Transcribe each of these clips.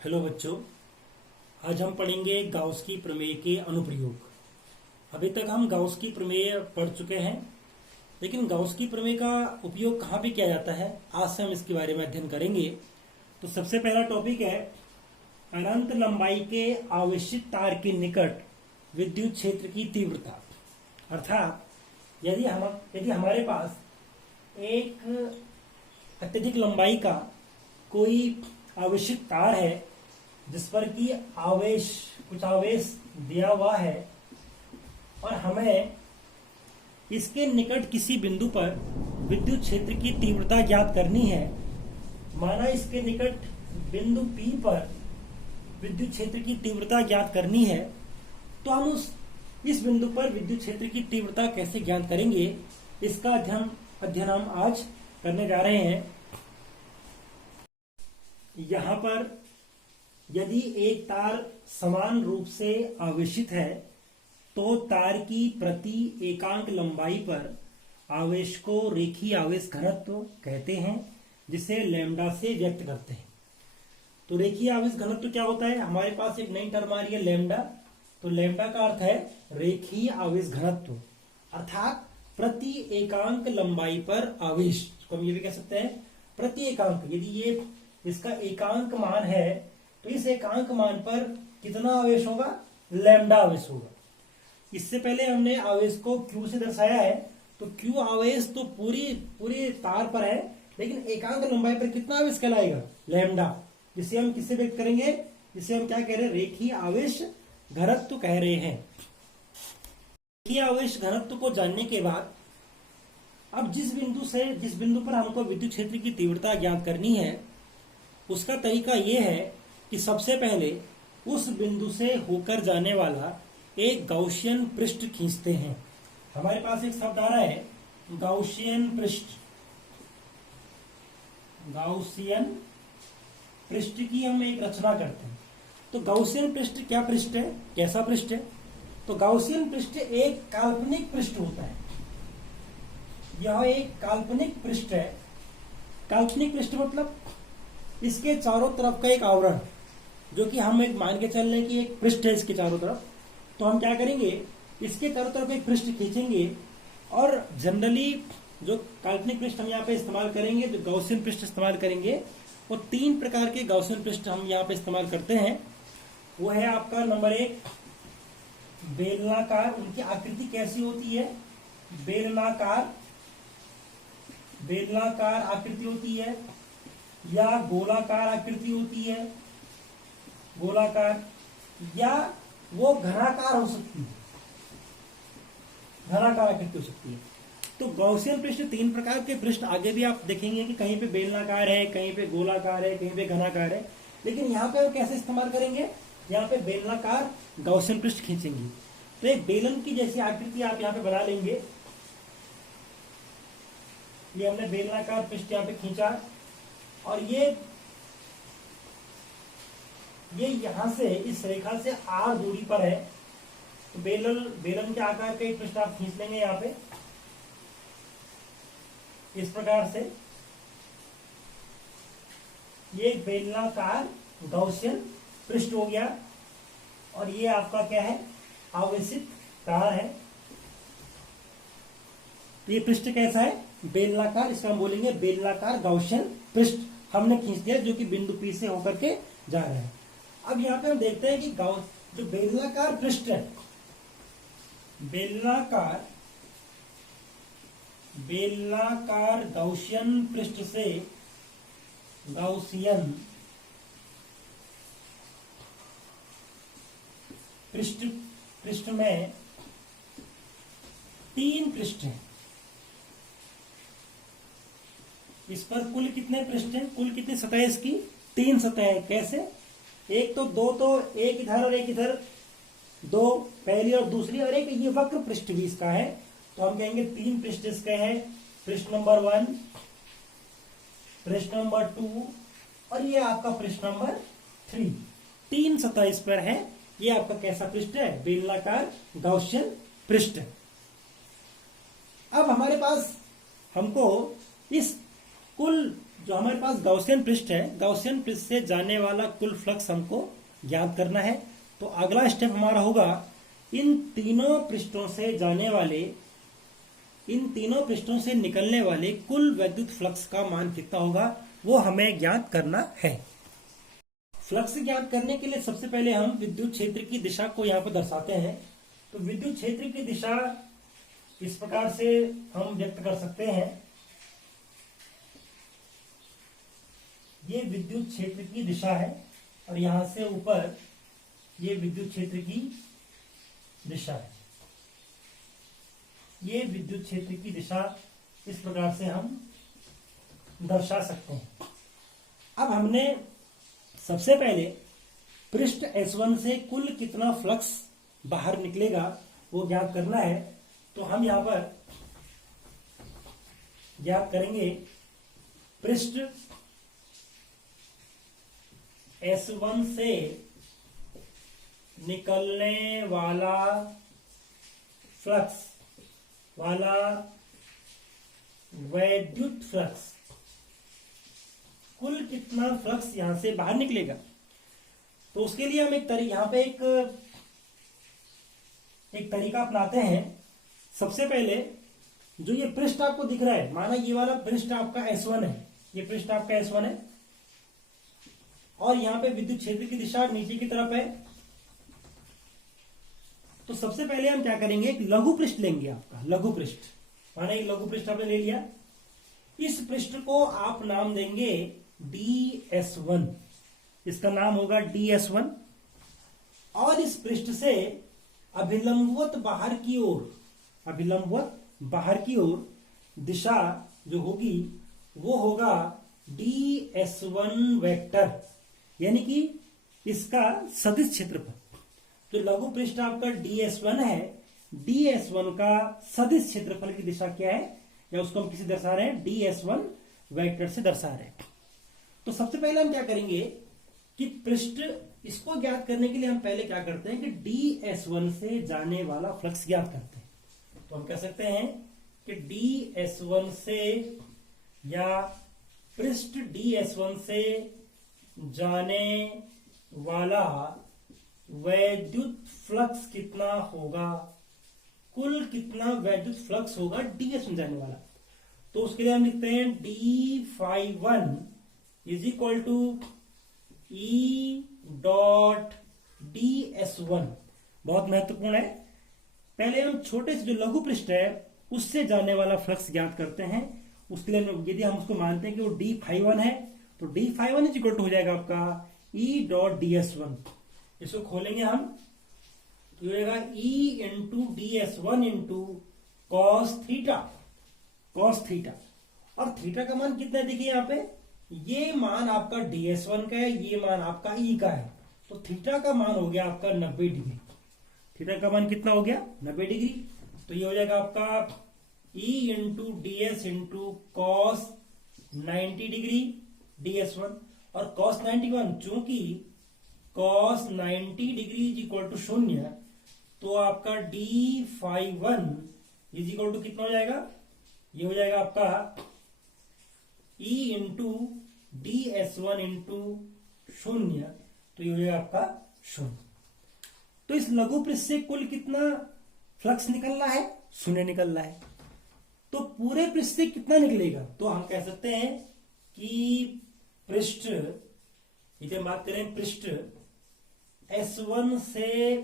Hello बच्चों। आज हम पढ़ेंगे गाउस की प्रमेय के अनुप्रयोग। अभी तक हम गाउस की प्रमेय पढ़ चुके हैं, लेकिन गाउस की प्रमेय का उपयोग कहाँ पे किया जाता है आज से हम इसके बारे में अध्ययन करेंगे। तो सबसे पहला टॉपिक है अनंत लंबाई के आवेशित तार के निकट विद्युत क्षेत्र की तीव्रता। अर्थात यदि हमारे पास एक अत्यधिक लंबाई का कोई आवेशित तार है जिस पर कि कुछ आवेश दिया हुआ है और हमें इसके निकट किसी बिंदु पर विद्युत क्षेत्र की तीव्रता ज्ञात करनी है। माना इसके निकट बिंदु P पर विद्युत क्षेत्र की तीव्रता ज्ञात करनी है, तो हम इस बिंदु पर विद्युत क्षेत्र की तीव्रता कैसे ज्ञात करेंगे, इसका अध्ययन हम आज करने जा रहे हैं। यहाँ पर यदि एक तार समान रूप से आवेशित है तो तार की प्रति एकांक लंबाई पर आवेश को रेखीय आवेश घनत्व कहते हैं, जिसे लैम्डा से व्यक्त करते हैं। तो रेखीय आवेश घनत्व क्या होता है? हमारे पास एक नई टर्म आ रही है लैम्डा। तो लैम्डा का अर्थ है रेखीय आवेश घनत्व, अर्थात प्रति एकांक लंबाई पर आवेश। तो हम ये भी कह सकते हैं प्रति एकांक। यदि ये इसका एकांक मान है तो इस एकांक मान पर कितना आवेश होगा? लैम्डा आवेश होगा। इससे पहले हमने आवेश को Q से दर्शाया है, तो Q आवेश तो पूरी तार पर है, लेकिन एकांक लंबाई पर कितना आवेश कहलाएगा? लैम्डा, जिसे हम किससे व्यक्त करेंगे? जिसे हम क्या कह रहे हैं? रेखीय आवेश घनत्व कह रहे हैं। रेखीय आवेश घनत्व को जानने के बाद अब जिस बिंदु पर हमको विद्युत क्षेत्र की तीव्रता ज्ञात करनी है, उसका तरीका यह है कि सबसे पहले उस बिंदु से होकर जाने वाला एक गाउसियन पृष्ठ खींचते हैं। हमारे पास एक शब्द आ रहा है गाउसियन पृष्ठ। गाउसियन पृष्ठ की हम एक रचना करते हैं। तो गाउसियन पृष्ठ क्या पृष्ठ है? कैसा पृष्ठ है? तो गाउसियन पृष्ठ एक काल्पनिक पृष्ठ होता है। यह एक काल्पनिक पृष्ठ है। काल्पनिक पृष्ठ मतलब इसके चारों तरफ का एक आवरण, जो कि हम एक मान के चल रहे हैं कि एक पृष्ठ है इसके चारों तरफ। तो हम क्या करेंगे? इसके चारों तरफ एक पृष्ठ खींचेंगे, और जनरली जो काल्पनिक पृष्ठ हम यहाँ पे इस्तेमाल करेंगे, जो गाउसियन पृष्ठ इस्तेमाल करेंगे, वो 3 प्रकार के गाउसियन पृष्ठ हम यहाँ पे इस्तेमाल करते हैं। वो है आपका नंबर 1 बेलनाकार। उनकी आकृति कैसी होती है? बेलनाकार आकृति होती है, या गोलाकार आकृति होती है, गोलाकार, या वो घनाकार हो सकती है, घनाकार आकृति हो सकती है। तो गॉसियन पृष्ठ 3 प्रकार के पृष्ठ आगे भी आप देखेंगे कि कहीं पे बेलनाकार है, कहीं पे गोलाकार है, कहीं पे घनाकार है। लेकिन यहाँ पे हम कैसे इस्तेमाल करेंगे? यहाँ पे बेलनाकार गॉसियन पृष्ठ खींचेंगे। तो एक बेलन की जैसी आकृति आप यहाँ पे बना लेंगे। ये हमने बेलनाकार पृष्ठ यहाँ पे खींचा, और ये यहां से इस रेखा से r दूरी पर है। तो बेलन के आकार का एक पृष्ठ आप खींच लेंगे यहाँ पे इस प्रकार से। ये बेलनाकार गॉसियन पृष्ठ हो गया, और ये आपका क्या है? आवेशित तार है। तो ये पृष्ठ कैसा है? बेलनाकार। इसका हम बोलेंगे बेलनाकार गॉसियन पृष्ठ हमने खींच दिया, जो कि बिंदु P से होकर के जा रहे हैं। अब यहाँ पे हम देखते हैं कि जो बेलनाकार पृष्ठ है, बेलनाकार गॉसियन पृष्ठ से गॉसियन पृष्ठ में 3 पृष्ठ हैं। इस पर कुल कितने पृष्ठ हैं? कुल कितनी सतह इसकी? 3 सतह। कैसे? एक तो 2, तो एक इधर और एक इधर, 2 पहली और दूसरी, और एक ये वक्र पृष्ठ भी इसका है। तो हम कहेंगे 3 पृष्ठ इसके हैं। पृष्ठ नंबर 1, पृष्ठ नंबर 2, और ये आपका पृष्ठ नंबर 3। 3 सतह इस पर है। ये आपका कैसा पृष्ठ है? बेलनाकार गॉसियन पृष्ठ। अब हमारे पास हमको इस कुल जो हमारे पास गाउसियन पृष्ठ है, गाउसियन पृष्ठ से जाने वाला कुल फ्लक्स हमको ज्ञात करना है। तो अगला स्टेप हमारा होगा इन तीनों पृष्ठों से निकलने वाले कुल वैद्युत फ्लक्स का मान कितना होगा वो हमें ज्ञात करना है। फ्लक्स ज्ञात करने के लिए सबसे पहले हम विद्युत क्षेत्र की दिशा को यहाँ पर दर्शाते हैं। तो विद्युत क्षेत्र की दिशा इस प्रकार से हम व्यक्त कर सकते हैं। ये विद्युत क्षेत्र की दिशा है और यहां से ऊपर ये विद्युत क्षेत्र की दिशा है। ये विद्युत क्षेत्र की दिशा इस प्रकार से हम दर्शा सकते हैं। अब हमने सबसे पहले पृष्ठ S1 से कुल कितना फ्लक्स बाहर निकलेगा वो ज्ञात करना है। तो हम यहां पर ज्ञात करेंगे पृष्ठ S1 से निकलने वाला फ्लक्स वाला वैद्युत फ्लक्स, कुल कितना फ्लक्स यहां से बाहर निकलेगा। तो उसके लिए हम यहां पे एक तरीका अपनाते हैं। सबसे पहले जो ये पृष्ठ आपको दिख रहा है, माना ये वाला पृष्ठ आपका S1 है, ये पृष्ठ आपका S1 है और यहां पे विद्युत क्षेत्र की दिशा नीचे की तरफ है। तो सबसे पहले हम क्या करेंगे, एक लघु पृष्ठ लेंगे, आपका लघु पृष्ठ, माना एक लघु पृष्ठ आपने ले लिया। इस पृष्ठ को आप नाम देंगे DS1, इसका नाम होगा DS1। और इस पृष्ठ से अभिलंबवत बाहर की ओर दिशा जो होगी वो होगा DS1 वेक्टर, यानी कि इसका सदिश क्षेत्रफल। तो लघु पृष्ठ आपका DS1 है, DS1 का सदिश क्षेत्रफल की दिशा क्या है, या उसको हम किसी दर्शा रहे हैं DS1 वेक्टर से दर्शा रहे हैं। तो सबसे पहले हम क्या करेंगे कि पृष्ठ इसको ज्ञात करने के लिए हम पहले क्या करते हैं कि DS1 से जाने वाला फ्लक्स ज्ञात करते हैं। तो हम कह सकते हैं कि DS1 से या पृष्ठ DS1 से जाने वाला वैद्युत फ्लक्स कितना होगा, कुल कितना वैद्युत फ्लक्स होगा DS1 जाने वाला। तो उसके लिए हम लिखते हैं d∅1 is equal to E dot DS1। बहुत महत्वपूर्ण है। पहले हम छोटे से जो लघु पृष्ठ है उससे जाने वाला फ्लक्स ज्ञात करते हैं। उसके लिए यदि हम उसको मानते हैं कि वो d∅1 है तो d∅1 इज इक्वल टू हो जाएगा आपका E डॉट DS1। इसको खोलेंगे हम तो होगा E into DS1 into cos theta. और थीटा का मान कितना है, देखिए यहाँ पे ये मान आपका DS1 का है, ये मान आपका E का है। तो थीटा का मान हो गया आपका 90 डिग्री। थीटा का मान कितना हो गया 90 डिग्री। तो ये हो जाएगा आपका E into DS into cos 90 degree DS1 और कॉस 91, चूंकि cos 90 degree is equal to 0, तो आपका d∅1 इज इक्वल टू कितना हो जाएगा, ये हो जाएगा आपका E इंटू DS1 इंटू 0, तो ये हो जाएगा आपका 0। तो इस लघु पृष्ठ से कुल कितना फ्लक्स निकल रहा है, 0 निकल रहा है। तो पूरे पृष्ठ से कितना निकलेगा, तो हम कह सकते हैं कि पृष्ठ, इसे बात करें पृष्ठ S1 से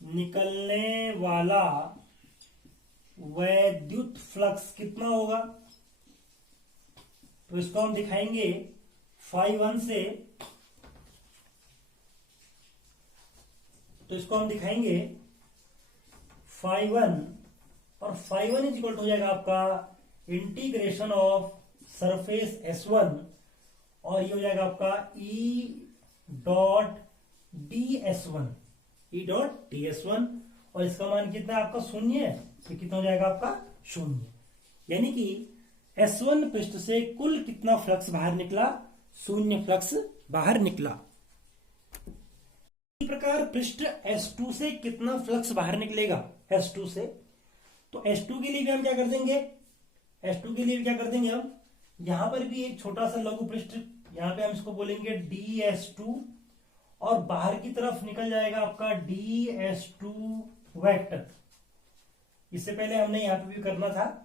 निकलने वाला वैद्युत फ्लक्स कितना होगा। तो इसको हम दिखाएंगे ∅1 से, तो इसको हम दिखाएंगे ∅1 और ∅1 इज इक्वल हो जाएगा आपका इंटीग्रेशन ऑफ सरफेस S1 और ये हो जाएगा आपका E डॉट DS1 और इसका मान कितना आपका 0 है, तो कितना हो जाएगा आपका 0। यानी कि S1 पृष्ठ से कुल कितना फ्लक्स बाहर निकला, 0 फ्लक्स बाहर निकला। इसी प्रकार पृष्ठ S2 से कितना फ्लक्स बाहर निकलेगा, S2 से, तो S2 के लिए भी हम क्या कर देंगे, S2 के लिए क्या कर देंगे हम, यहां पर भी एक छोटा सा लघु पृष्ठ, यहां पे हम इसको बोलेंगे DS2, और बाहर की तरफ निकल जाएगा आपका DS2 वेक्टर। इससे पहले हमने यहां पे भी करना था,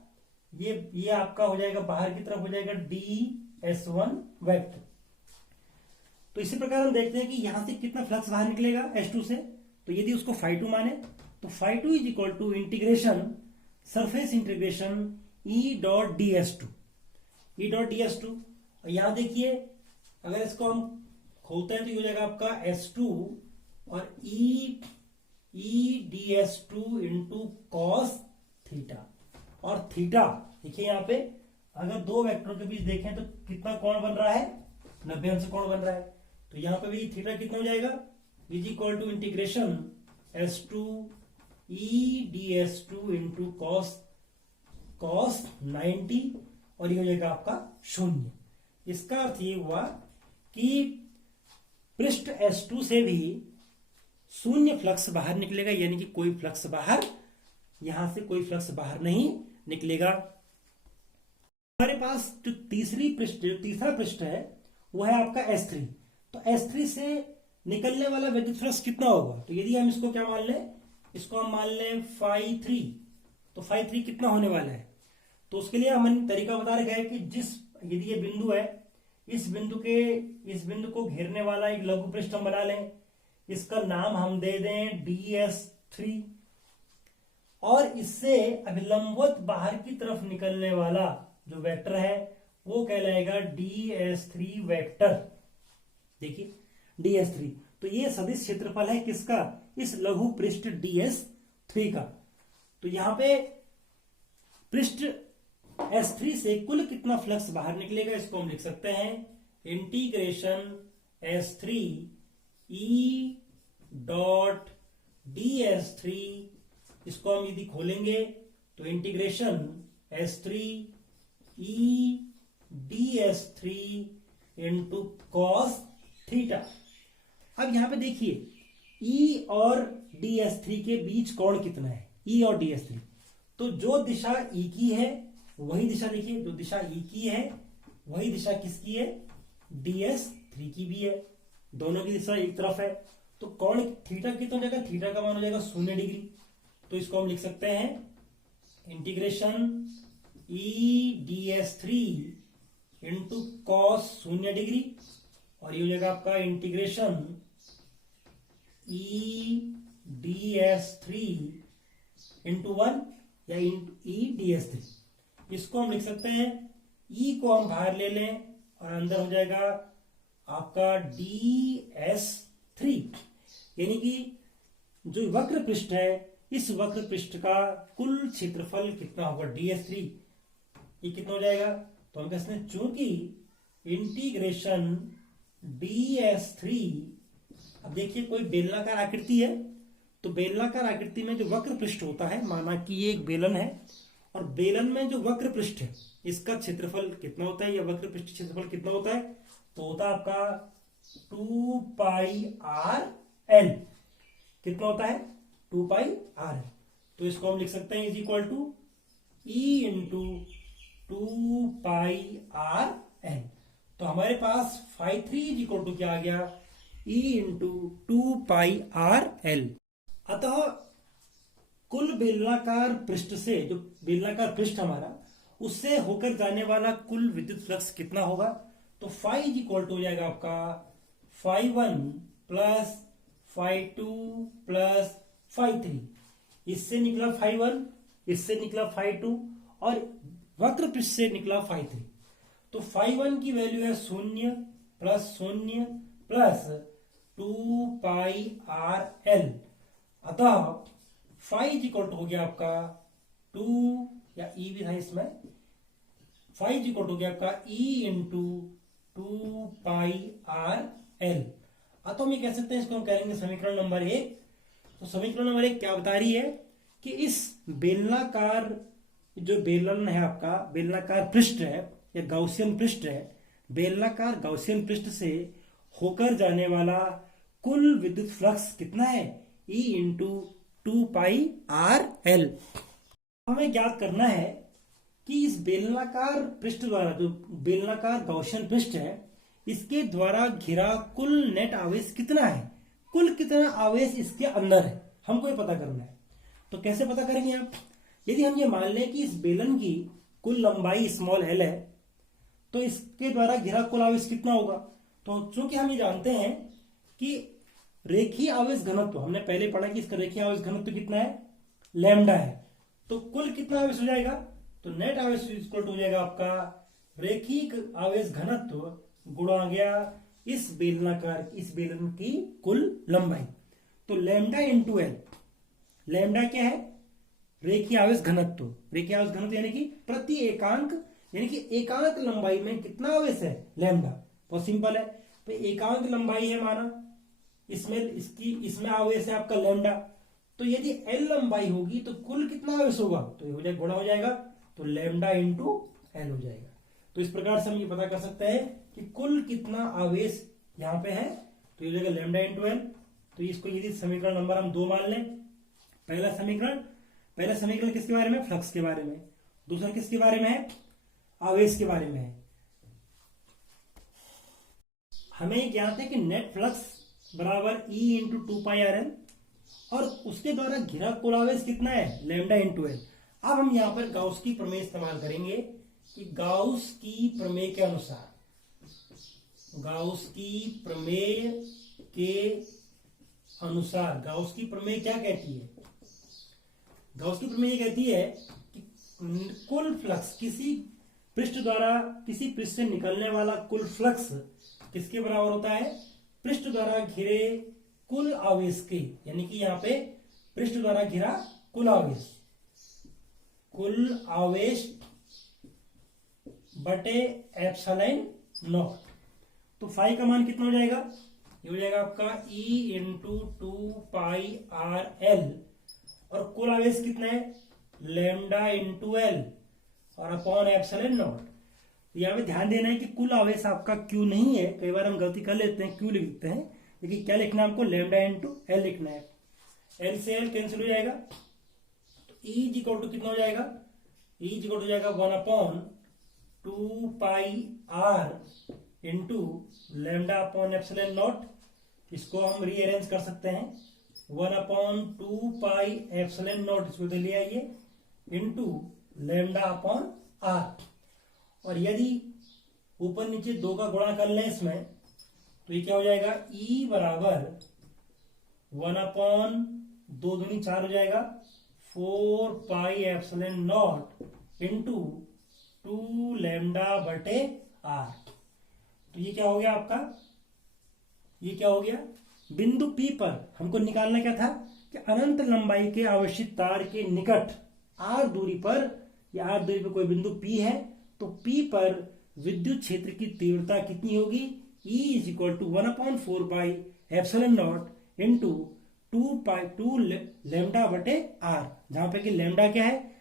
ये आपका हो जाएगा बाहर की तरफ हो जाएगा DS1 वेक्टर। तो इसी प्रकार हम देखते हैं कि यहां से कितना फ्लक्स बाहर निकलेगा S2 से। तो यदि उसको φ2 माने तो φ2 is equal to integration surface integration E.ds2। यहां देखिए अगर इसको हम खोलते हैं तो ये हो जाएगा आपका S2 और E.ds2 इंटू कॉस थीटा। और थीटा देखिए यहां पे अगर दो वेक्टर के बीच देखें तो कितना कोण बन रहा है, 90 अंश कोण बन रहा है। तो यहां पे भी थीटा कितना हो जाएगा, is equal to integration S2 E.ds2 into cos 90, और ये हो जाएगा आपका 0। इसका अर्थ ये हुआ कि पृष्ठ S2 से भी शून्य फ्लक्स बाहर निकलेगा, यानी कि कोई फ्लक्स बाहर, यहां से कोई फ्लक्स बाहर नहीं निकलेगा। हमारे पास जो तीसरा पृष्ठ है वो है आपका S3। तो S3 से निकलने वाला विद्युत फ्लक्स कितना होगा, तो यदि हम इसको क्या मान लें, इसको हम मान लें φ3, तो φ3 कितना होने वाला है। तो उसके लिए हमने तरीका बता रखा है कि यदि ये बिंदु है, इस बिंदु को घेरने वाला एक लघु पृष्ठ हम बना लें, इसका नाम हम दे दें DS3, और इससे अभिलंबवत बाहर की तरफ निकलने वाला जो वेक्टर है वो कहलाएगा DS3 वेक्टर। देखिए DS3, तो ये सदिश क्षेत्रफल है किसका, इस लघु पृष्ठ DS3 का। तो यहां पे पृष्ठ S3 से कुल कितना फ्लक्स बाहर निकलेगा, इसको हम लिख सकते हैं इंटीग्रेशन S3 E.ds3। इसको हम यदि खोलेंगे तो integration S3 E.ds3 into cos theta. अब यहां पे देखिए E और DS3 के बीच कोण कितना है, E और DS3। तो जो दिशा E की है वही दिशा, देखिए जो दिशा E की है वही दिशा किसकी है, DS3 की भी है, दोनों की दिशा एक तरफ है। तो कोण थीटा कितना हो जाएगा, थीटा का मान हो जाएगा 0 डिग्री। तो इसको हम लिख सकते हैं integration E.ds3 into cos 0 degree, और ये हो जाएगा आपका इंटीग्रेशन E.ds3 इंटू 1 या E.ds3। इसको हम लिख सकते हैं, E को हम बाहर ले लें और अंदर हो जाएगा आपका DS3, यानी कि जो वक्र पृष्ठ है इस वक्र पृष्ठ का कुल क्षेत्रफल कितना होगा DS3, ये कितना हो जाएगा। तो हम कहते हैं चूंकि इंटीग्रेशन DS3, अब देखिए कोई बेलनाकार आकृति है, तो बेलनाकार आकृति में जो वक्र पृष्ठ होता है, माना कि ये एक बेलन है और बेलन में जो वक्र पृष्ठ है इसका क्षेत्रफल कितना होता है, या वक्र पृष्ठ क्षेत्रफल कितना होता है, तो होता है आपका 2πrl। कितना होता है, 2πrl। तो इसको हम लिख सकते हैं is equal to E into 2πrl। तो हमारे पास φ3 इज इक्वल टू क्या आ गया, E इंटू 2πrl। अतः कुल बेलनाकार पृष्ठ से, जो बेलनाकार पृष्ठ हमारा, उससे होकर जाने वाला कुल विद्युत फ्लक्स कितना होगा, तो φ इज इक्वल टू हो जाएगा आपका φ1 प्लस φ2 प्लस φ3। इससे निकला φ1, इससे निकला φ2 और वक्र पृष्ठ से निकला φ3। तो φ1 की वैल्यू है 0 प्लस 0 प्लस 2πrl। अतः φ इज इक्वल टू हो गया आपका 2, या E भी था इसमें, φ इज इक्वल टू हो गया आपका E इंटू 2πrl। तो हम ये कह सकते हैं, इसको हम कहेंगे समीकरण नंबर 1। तो समीकरण नंबर 1 क्या बता रही है कि इस बेलनाकार, जो बेलन है आपका, बेलनाकार पृष्ठ है या गाउसियन पृष्ठ है, बेलनाकार गाउसियन पृष्ठ से होकर जाने वाला कुल विद्युत फ्लक्स कितना है, E इंटू 2πrl। हमें ज्ञात करना है कि इस बेलनाकार पृष्ठ द्वारा, जो बेलनाकार गॉसियन पृष्ठ है, इसके द्वारा घिरा कुल नेट आवेश कितना है, कुल कितना आवेश इसके अंदर है, हमको ये पता करना है। तो कैसे पता करेंगे आप? यदि हम ये मान लें कि इस बेलन की कुल लंबाई स्मॉल एल है, तो इसके द्वारा घिरा कुल आवेश कितना होगा? तो चूंकि हम ये जानते हैं कि रेखीय आवेश घनत्व, हमने पहले पढ़ा कि इसका रेखीय आवेश घनत्व कितना है, लैम्डा है, तो कुल कितना आवेश हो जाएगा? तो नेट आवेश इक्वल टू हो जाएगा आपका रेखीय आवेश घनत्व गुणा गया इस बेलन की कुल लंबाई। तो लैम्डा इंटू एल, लैम्डा क्या है? रेखीय आवेश घनत्व। रेखीय आवेश घनत्व यानी कि प्रति एकांक, यानी कि एकांक लंबाई में कितना आवेश है, लैम्डा। बहुत सिंपल है, तो एकांक लंबाई है माना, इसमें आवेश है आपका लैम्डा, तो यदि एल लंबाई होगी तो कुल कितना आवेश होगा? तो ये हो जाएगा, गुणा हो जाएगा, तो लैम्डा इंटू एल हो जाएगा। तो इस प्रकार से हम ये पता कर सकते हैं कि कुल कितना आवेश यहां पे है, तो ये हो जाएगा लैम्डा इंटू एल। तो इसको यदि समीकरण नंबर हम 2 मान लें, पहला समीकरण किसके बारे में? फ्लक्स के बारे में। दूसरा किसके बारे में है? आवेश के बारे में है। हमें ज्ञात है कि नेट फ्लक्स बराबर E इंटू 2πrl, और उसके द्वारा घिरा कुल आवेश कितना है, लैम्डा इंटू एल। अब हम यहां पर गाउस की प्रमेय इस्तेमाल करेंगे कि गाउस की प्रमेय के अनुसार, गाउस की प्रमेय क्या कहती है? गाउस की प्रमेय कहती है कि कुल फ्लक्स, किसी पृष्ठ से निकलने वाला कुल फ्लक्स किसके बराबर होता है? पृष्ठ द्वारा घिरे कुल आवेश के, यानी कि यहां पे पृष्ठ द्वारा घिरा कुल आवेश बटे एप्सिलॉन नॉट। तो फाई का मान कितना हो जाएगा? ये हो जाएगा आपका E इंटू 2πrl, और कुल आवेश कितना है, लैम्डा इंटू एल और अपॉन एप्सिलॉन नॉट। यहाँ पे ध्यान देना है कि कुल आवेश आपका क्यू नहीं है, कई बार हम गलती कर लेते हैं, क्यू लिखते हैं, लेकिन क्या लिखना है हमको, लैम्डा इंटू एल लिखना है। एल से एल कैंसिल हो जाएगा, तो E इक्वल टू कितना हो जाएगा? E इक्वल हो जाएगा 1/2πr into lambda upon epsilon not. इसको हम रीअरेंज कर सकते हैं, 1/2π एप्सिलॉन नॉट, इसको इधर ले आइए, इंटू लैम्डा अपॉन आर। और यदि ऊपर नीचे 2 का गुणा कर लें इसमें, तो ये क्या हो जाएगा, E बराबर 1/2 दूनी 4 हो जाएगा, 4π एप्सिलॉन नॉट इंटू 2 लैम्डा बटे आर। तो ये क्या हो गया आपका, ये क्या हो गया, बिंदु P पर हमको निकालना क्या था कि अनंत लंबाई के आवेशित तार के निकट r दूरी पर, या r दूरी पर कोई बिंदु P है, तो P पर विद्युत क्षेत्र की तीव्रता कितनी होगी? E is equal to 1/4π epsilon not into 2 lambda बटे आर, जहां पे कि लैम्डा क्या है,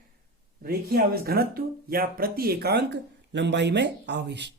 रेखीय आवेश घनत्व या प्रति एकांक लंबाई में आवेश।